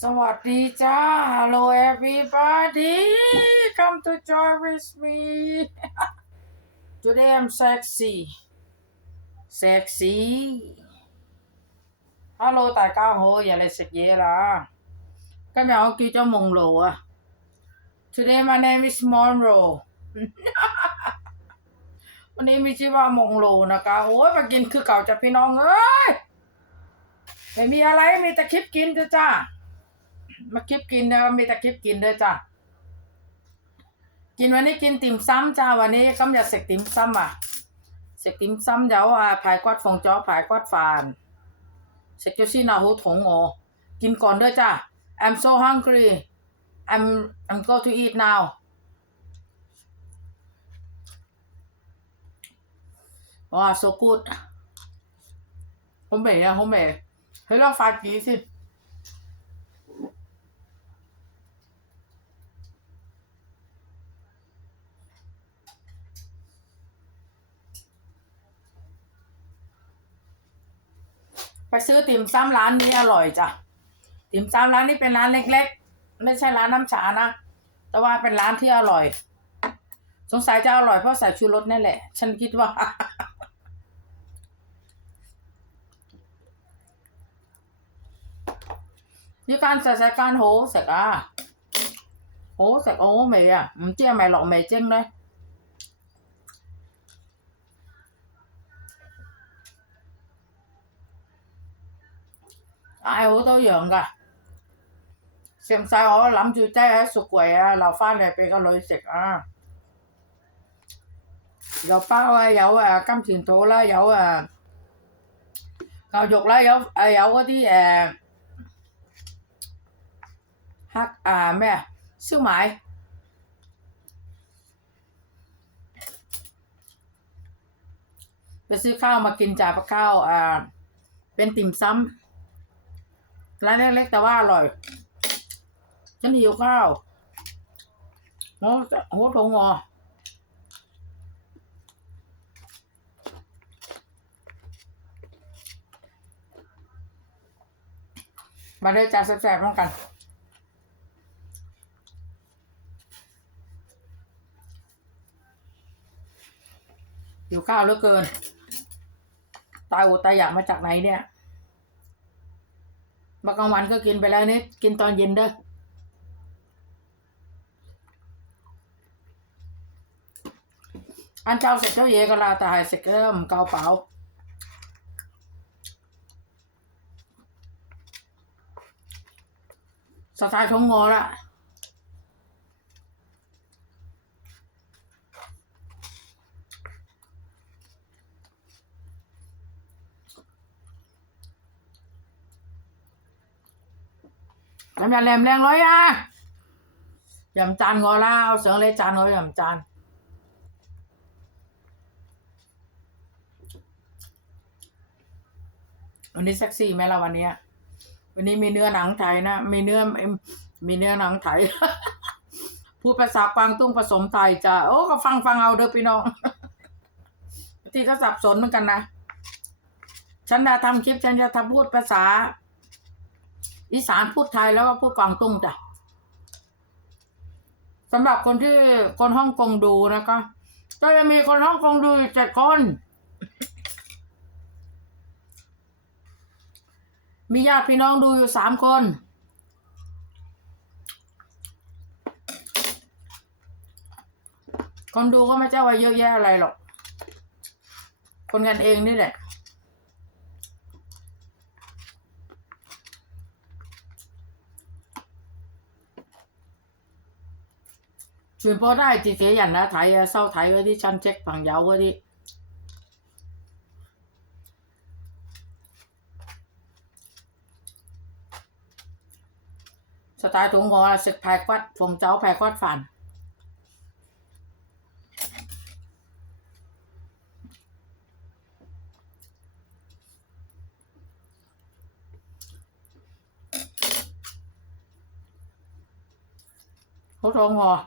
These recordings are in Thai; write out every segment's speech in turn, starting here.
สวัสดีจ้า Hello everybody come to join with me today I'm sexy sexy Hello 大家好，又嚟食嘢啦。今日我叫咗梦露啊。Today my name is Monroe วันนี้มีชื่อว่ามงลูนะคะ โอ้ยมากินคือเก่าจ้ะพี่น้องเอ้ย ไม่มีอะไรมีแต่คลิปกินเด้อจ้า มาคลิปกินเด้ยมีแต่คลิปกินด้วยจ้ะกินวันนี้กินติ่มซ้ำจ้าวันนี้ก็อยากเสกติ่มซ้ำอะเสกติ่มซ้ำเดี๋ยวอะผายกวาดฟงจ้อผายกวาดฟานเสกเจ้าชีนาหูถงโอกินก่อนด้วยจ้า I'm so hungry I'm I'm go to eat now ว้า so good ผมเบย์อะผมเบย์ให้เราฟาดกีสิ ไปซื้อติ่มซ้ำร้านนี้อร่อยจ้ะติ่มซ้ำร้านนี้เป็นร้านเล็ก ๆ ไม่ใช่ร้านน้ำชานะ แต่ว่าเป็นร้านที่อร่อย สงสัยจะอร่อยเพราะใส่ชูรสนั่นแหละ ฉันคิดว่ายี่การใส่ใการโหเสร็จอะโหเสร็จโอ้ไม่อะมันเจ๊ไม่หรอกไม่เจ๊งเลย 嗌好多样㗎，食唔晒我谂住挤喺雪柜啊，留翻嚟俾个女食啊。有包啊，有诶金钱肚啦，有诶牛肉啦，有诶有嗰啲诶。黑啊咩啊烧卖，ไปซื้อข้าวมากินจากข้าวอ่าเป็นติ่มซ้ำ ร้านเล็กๆแต่ว่าอร่อย ฉันหิวข้าวโอ้โหทงงอมาได้จาแซ่บๆร่วมกัน อยู่ข้าวเหลือเกิน ตายอดตายอยากมาจากไหนเนี่ย มากลางวันก็กินไปแล้วนี่กินตอนเย็นเด้ออันเจ้าเสร็จเจ้าเย่ก็ลาตายเสร็จเริ่มเกาเป๋าสไตล์ชงงอละ làm nhà lèm len lối à dầm chan ngồi lao sợ lấy chan ngồi dầm chan วันนี้เซ็กซี่ไหมล่ะวันนี้วันนี้มีเนื้อหนังไทยนะ มีเนื้อ มีเนื้อหนังไทย พูดภาษากวางตุ้งผสมไทยจ้ะ โอ้ก็ฟังฟังเอาเด้อพี่น้องที่เขาสับสนเหมือนกันนะ ฉันจะทำคลิป ฉันจะทำพูดภาษา อีสานพูดไทยแล้วก็พูดกวางตุ้งจ้ะสำหรับคนที่คนฮ่องกงดูนะคะก็จะมีคนฮ่องกงดูเจ็ดคน มีญาติพี่น้องดูอยู่สามคนคนดูก็ไม่เจ้าว่าเยอะแยะอะไรหรอก คนกันเองนี่แหละ 全部都系自己人啊睇啊，收睇嗰啲亲戚朋友嗰啲。สไตล์ถุงหัว食排骨凤爪排骨饭好肚饿。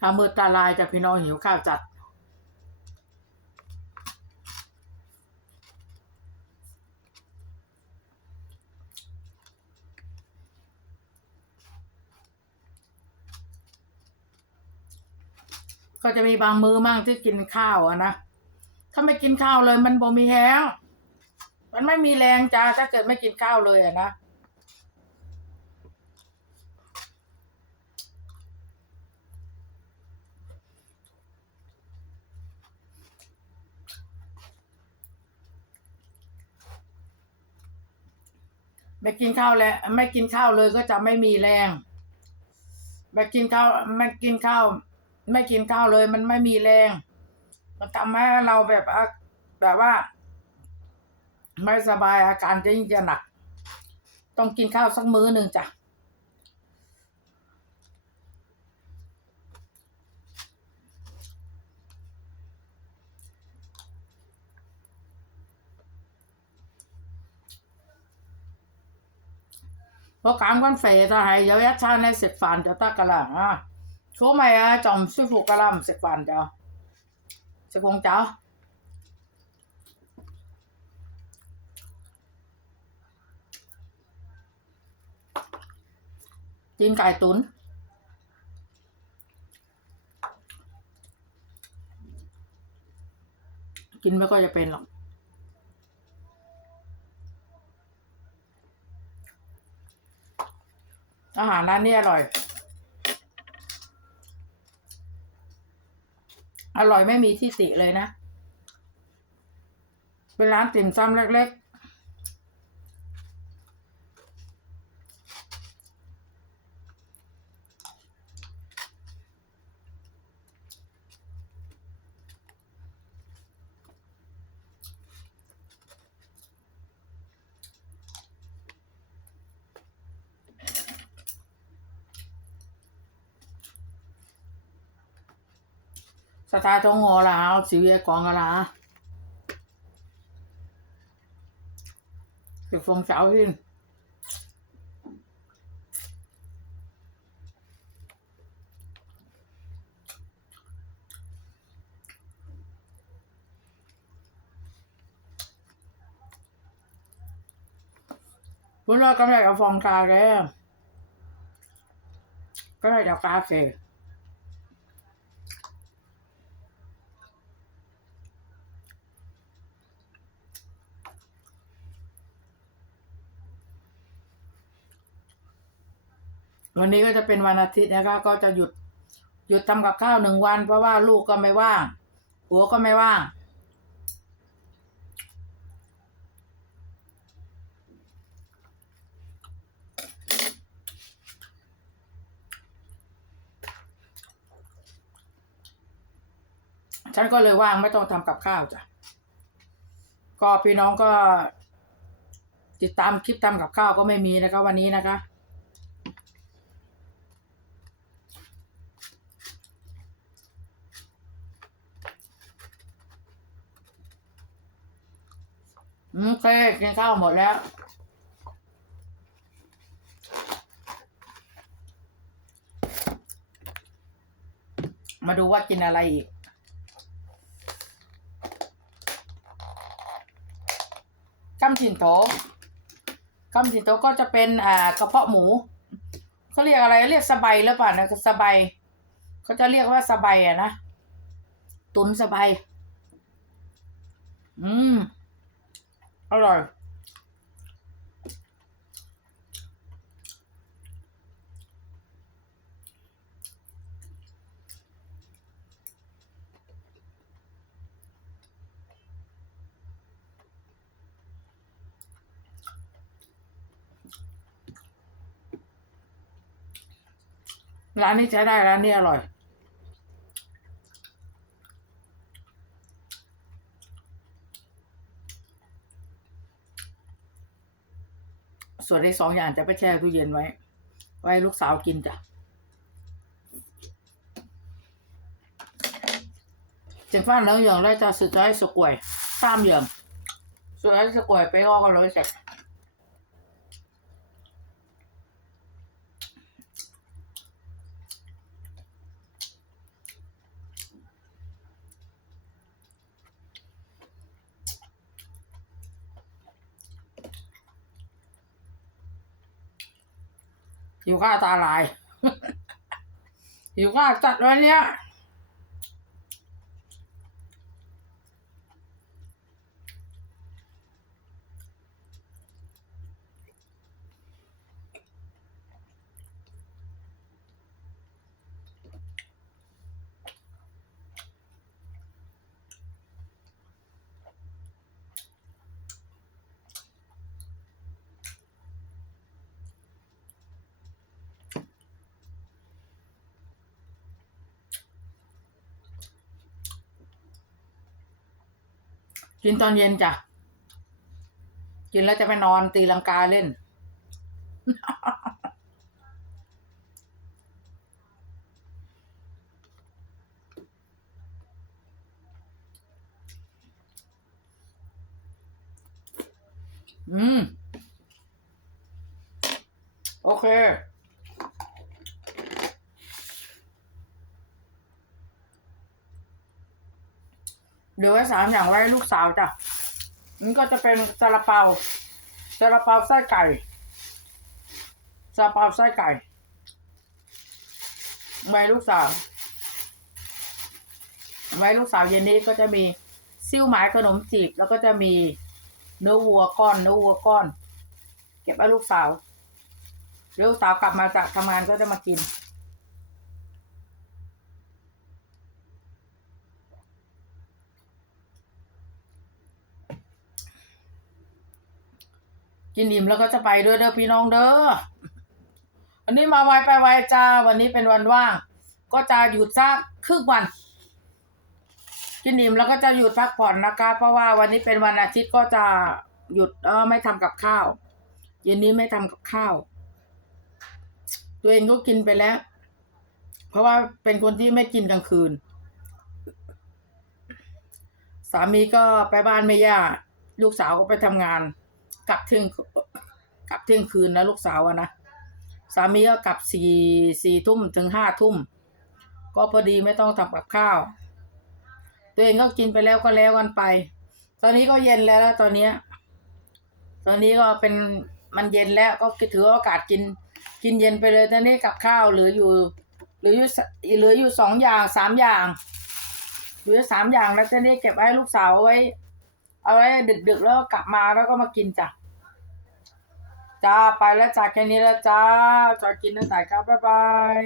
ถ้ามืดตาลายจะพี่น้องหิวข้าวจัด ก็จะมีบางมื้อมั่งที่กินข้าวอะนะ ถ้าไม่กินข้าวเลยมันบ่มีแห้งมันไม่มีแรงจ้าถ้าเกิดไม่กินข้าวเลยอะนะ ไม่กินข้าวแล้วไม่กินข้าวเลยก็จะไม่มีแรงไม่กินข้าวไม่กินข้าว ไม่กินข้าวเลย มันไม่มีแรง มันทำให้เราแบบอะแบบว่า ไม่สบายอาการจะยิ่งจะหนัก ต้องกินข้าวสักมื้อหนึ่งจ้ะ 我减紧肥，但系有一餐咧食饭就得㗎啦啊！如果唔系啊，就唔舒服㗎啦，唔食饭就食红酒。กินไก่ตุน กินไม่ก็จะเป็นหรอก อาหารร้านนี้อร่อย อร่อยไม่มีที่ติเลยนะ เป็นร้านติ่มซำเล็ก 實太肚餓啦我，少嘢講噶啦嚇，食鳳爪先。本來今日有放假嘅，今日有假期。 วันนี้ก็จะเป็นวันอาทิตย์นะคะก็จะหยุดหยุดทำกับข้าวหนึ่งวัน เพราะว่าลูกก็ไม่ว่างหัวก็ไม่ว่างฉันก็เลยว่างไม่ต้องทำกับข้าวจ้ะ ก็พี่น้องก็ ติดตามคลิปทำกับข้าวก็ไม่มีนะคะวันนี้นะคะ อืมโอเคกินข้าวหมดแล้วมาดูว่ากินอะไรอีก กัมจินโตกัมจินโตก็จะเป็นอ่ากระเพาะหมูเขาเรียกอะไรเรียกสบายหรือเปล่านะสบายเขาจะเรียกว่าสบายอะนะ ตุนสบายอืม อร่อยร้านนี้ใช้ได้ร้านนี้อร่อย ส่วนไอ้สองอย่างจะไปแช่ตู้เย็นไว้ ไว้ลูกสาวกินจ้ะจ็งฟ้านแล้วอย่างไรจะสุดใจายสกวยตามอย่างสุดใจายสกวยไปงอกันเลยเสร็จ หิวข้าวตาลาย หิวข้าวจัดวันเนี้ย กินตอนเย็นจ้ะ กินแล้วจะไปนอนตีลังกาเล่น อืม โอเค เหลือไว้สามอย่างไว้ลูกสาวจ้ะนี่ก็จะเป็นซาลาเปาซาลาเปาไส้ไก่ซาลาเปาไส้ไก่ไว้ลูกสาวไว้ลูกสาวเย็นนี้ก็จะมีซิ่วหมายขนมจีบแล้วก็จะมีเนื้อวัวก้อนเนื้อวัวก้อน เก็บไว้ลูกสาวลูกสาวกลับมาจากทำงานก็จะมากิน กินอิ่มแล้วก็จะไปด้วยเด้อพี่น้องเด้อวันนี้มาไวไปไวจ้า วันนี้เป็นวันว่าง ก็จะหยุดสักครึ่งวัน กินอิ่มแล้วก็จะหยุดพักผ่อนนะคะ เพราะว่าวันนี้เป็นวันอาทิตย์ก็จะหยุดเออไม่ทำกับข้าวเย็นนี้ไม่ทำกับข้าว ตัวเองก็กินไปแล้ว เพราะว่าเป็นคนที่ไม่กินกลางคืน สามีก็ไปบ้านแม่ย่าลูกสาวก็ไปทำงาน กลับเที่ยงกลับเที่ยงคืนนะลูกสาวอะนะสามีก็กลับสี่สี่ทุ่มถึงห้าทุ่ม ก็พอดีไม่ต้องทำกับข้าว ตัวเองก็กินไปแล้วก็แล้วกันไป ตอนนี้ก็เย็นแล้วตอนเนี้ยตอนนี้ก็เป็นมันเย็นแล้วก็ถือโอกาสกิน กินเย็นไปเลยตอนนี้กับข้าวเหลืออยู่เหลืออยู่เหลืออยู่สองอย่างสามอย่างเหลือสามอย่างแล้วตอนนี้เก็บไว้ให้ลูกสาวไว้ เอาไว้ดึกๆแล้วกลับมาแล้วก็มากินจ้ะจ้าไปแล้วจ้าแค่นี้แล้วจ้าจอกินนะจ้ายครับบ๊ายบาย